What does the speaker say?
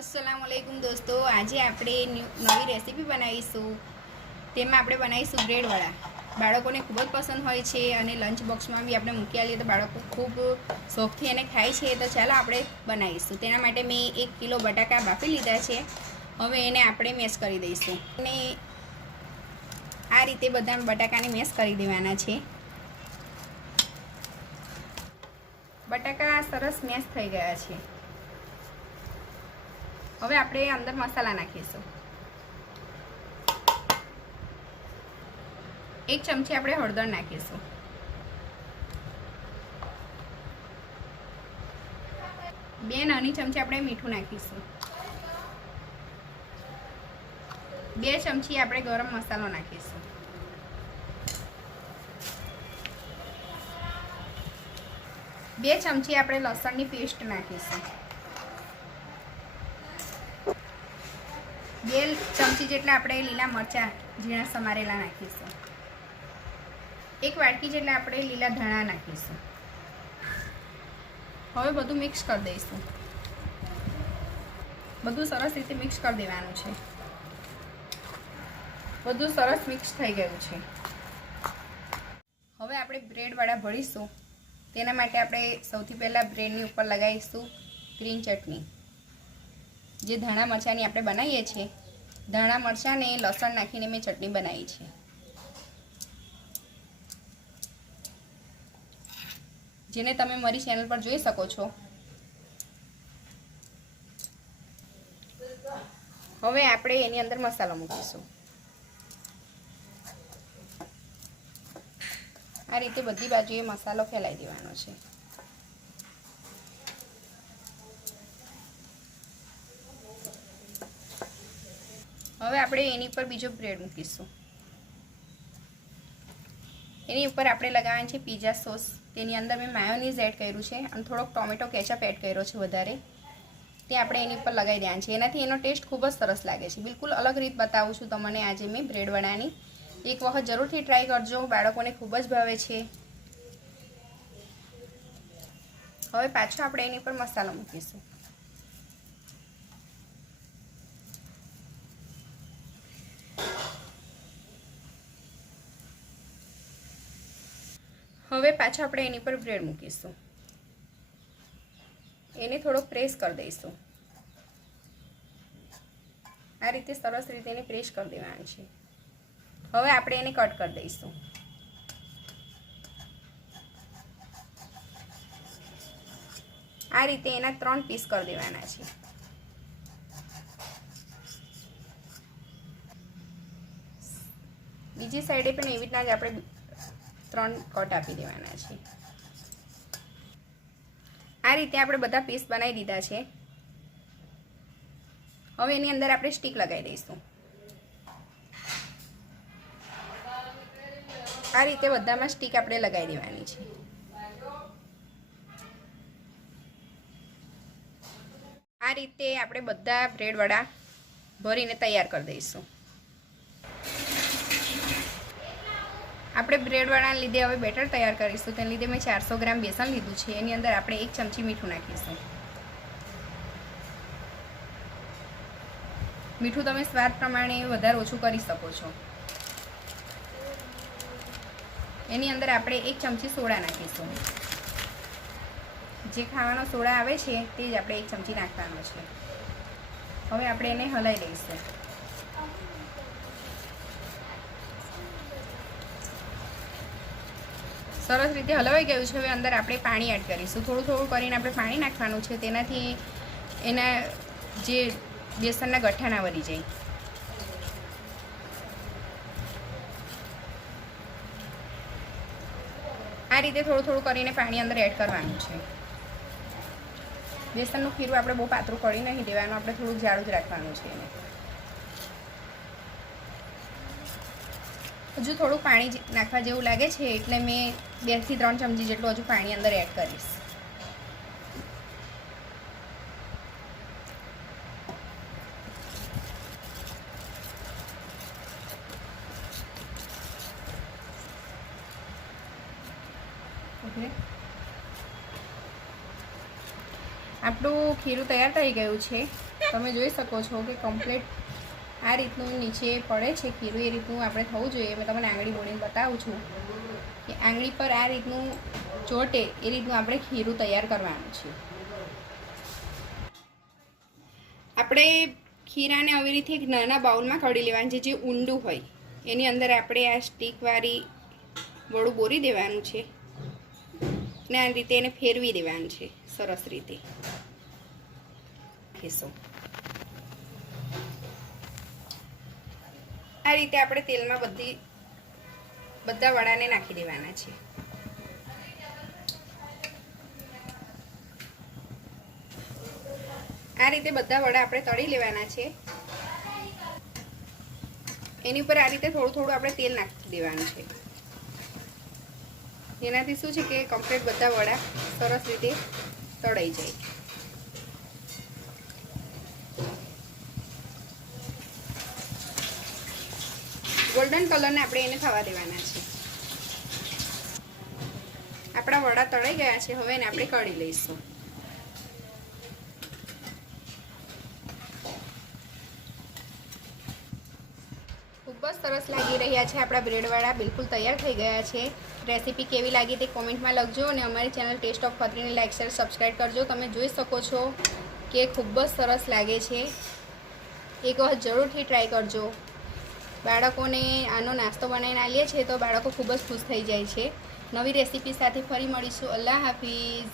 अस्सलामुअलैकुम दोस्तों, आज આપણે નવી રેસીપી બનાવીશું। તેમાં આપણે બનાવીશું બ્રેડ વડા। બાળકોને ખૂબ જ પસંદ હોય છે અને લંચ બોક્સમાં બી આપણે મૂકી આલીએ તો બાળકો ખૂબ શોખથી એને ખાય છે। તો ચાલો આપણે બનાવીશું। તેના માટે મેં 1 કિલો બટાકા બાફી લીધા છે। હવે એને આપણે મેશ કરી દઈશું અને આ રીતે બધા બટાકાને મેશ કરી દેવાના છે। બટાકા સરસ મેશ થઈ ગયા છે। હવે આપણે અંદર મસાલા નાખીશું। 1 ચમચી આપણે હળદર નાખીશું। 2 નાની ચમચી આપણે મીઠું નાખીશું। 2 ચમચી આપણે ગરમ મસાલો નાખીશું। 2 ચમચી આપણે લસણની પેસ્ટ નાખીશું। 2 ચમચી જેટલા આપણે લીલા મરચાં ઝીણા સમારેલા નાખીશું। 1 વાટકી જેટલા આપણે લીલા ધાણા નાખીશું। હવે બધું મિક્સ કરી દઈશું। બધું સરસ રીતે મિક્સ કરી દેવાનું છે। બધું સરસ મિક્સ થઈ ગયું છે। હવે આપણે બ્રેડ વડા ભરીશું। તેના માટે આપણે સૌથી પહેલા બ્રેડની ઉપર લગાવીશું ગ્રીન ચટણી। જે ધાણા મરચાંની આપણે બનાવીએ છીએ, ધાણા મરચાં ને લસણ નાખીને મેં ચટણી બનાવી છે। જેને તમે મારી ચેનલ પર જોઈ શકો છો। હવે આપણે એની અંદર મસાલો મૂકીશું। આ રીતે બધી બાજુએ મસાલો ફેલાઈ દેવાનો છે। હવે આપણે એની ઉપર બીજો બ્રેડ મૂકીશું। એની ઉપર આપણે લગાવવાની છે પિઝા સોસ। તેની અંદર મેં માયોનીઝ એડ કર્યું છે અને થોડોક ટોમેટો કેચઅપ એડ કર્યો છે વધારે। તે આપણે એની ઉપર લગાવી દેવાનું છે। એનાથી એનો ટેસ્ટ ખૂબ જ સરસ લાગે છે। બિલકુલ અલગ રીત બતાવું છું તમને આજે મેં બ્રેડ વડાની। એક વખત જરૂરથી ટ્રાય કરજો, બાળકોને ખૂબ જ ભાવે છે। હવે પાછો આપણે એની ઉપર મસાલો મૂકીશું। હવે પાછો આપણે એની પર બ્રેડ મૂકીશું। એને થોડો પ્રેસ કરી દઈશું। આ રીતે સરસ રીતે એને પ્રેસ કરી દેવાનું છે। હવે આપણે એને કટ કરી દઈશું। આ રીતે એના 3 પીસ કરી દેવાના છે। બીજી સાઈડે પણ એવી રીતના જ આપણે 3 કટ આપી દેવાના છે। આ રીતે આપણે બધા પીસ બનાવી દીધા છે। હવે એની અંદર આપણે સ્ટીક લગાવી દઈશું। આ રીતે બધામાં સ્ટીક આપણે લગાવી દેવાની છે। આ રીતે આપણે બધા બ્રેડ વડા ભરીને તૈયાર કરી દઈશું। આપણે બ્રેડ વડાને લીધે હવે બેટર તૈયાર કરીશું। તેને લીધે મેં 400 ગ્રામ બેસન લીધું છે। એની અંદર આપણે 1 ચમચી મીઠું નાખીશું। મીઠું તમે સ્વાદ પ્રમાણે વધારે ઓછું કરી શકો છો। એની અંદર આપણે 1 ચમચી સોડા નાખીશું। જે ખાવાનો સોડા આવે છે તે જ આપણે 1 ચમચી નાખવાનો છે। હવે આપણે એને હલાવી દઈશું। સરસ રીતે હલવાઈ ગયું છે। હવે અંદર આપણે પાણી એડ કરીશું। થોડું થોડું કરીને આપણે પાણી નાખવાનું છે। તેનાથી એના જે બેસનના ગઠ્ઠા ના વળી જાય। આ રીતે થોડું થોડું કરીને પાણી અંદર એડ કરવાનું છે। બેસનનું ખીરું આપણે બહુ પાતળું કરી નહીં દેવાનું, આપણે થોડુંક જાડું જ રાખવાનું છે એને। હજુ થોડું પાણી નાખવા જેવું લાગે છે એટલે મેં 2 થી 3 ચમચી જેટલું હજુ પાણી અંદર એડ કરીશ। ઓકે, આપણું ખીરું તૈયાર થઈ ગયું છે। તમે જોઈ શકો છો કે કમ્પ્લીટ આ રીતનું નીચે પડે છે ખીરું, એ રીતનું આપણે થવું જોઈએ. મેં તમને આંગળી બોલીને બતાવું છું કે આંગળી પર આ રીતનું ચોટે એ રીતનું આપણે ખીરું તૈયાર કરવાનું છે. આપણે ખીરાને આવી રીતે એક નાના બાઉલમાં કાઢી લેવાનું છે, જે ઊંડું હોય એની અંદર આપણે આ સ્ટીકવાળી વડું બોરી દેવાનું છે ને આ રીતે એને ફેરવી દેવાનું છે સરસ રીતે. આ રીતે આપણે તેલમાં બધા વડાને નાખી દેવાના છે. આ રીતે બધા વડા આપણે તળી લેવાના છે. એની ઉપર આ રીતે થોડું થોડું આપણે તેલ નાખી દેવાનું છે. જેનાથી શું છે કે કમ્પ્લીટ બધા વડા સરસ રીતે તળાઈ જાય. ગોલ્ડન કલરને આપણે એને થવા દેવાના છે. આપણા વડા તળાઈ ગયા છે. હવે એને આપણે કાઢી લઈશું. ખૂબ જ સરસ લાગી રહ્યા છે આપણા બ્રેડવાળા. બિલકુલ તૈયાર થઈ ગયા છે. રેસીપી કેવી લાગી તે કોમેન્ટમાં લખજો અને અમારી ચેનલ ટેસ્ટ ઓફ ખત્રીને લાઈક શેર સબસ્ક્રાઈબ કરજો. તમે જોઈ શકો છો કે ખૂબ જ સરસ લાગે છે. એક વખત જરૂરથી ટ્રાય કરજો. બાળકોને આનો નાસ્તો બનાવીને આલીએ છીએ તો બાળકો ખૂબ જ ખુશ થઈ જાય છે. નવી રેસીપી સાથે ફરી મળીશું. અલ્લાહ હાફિઝ.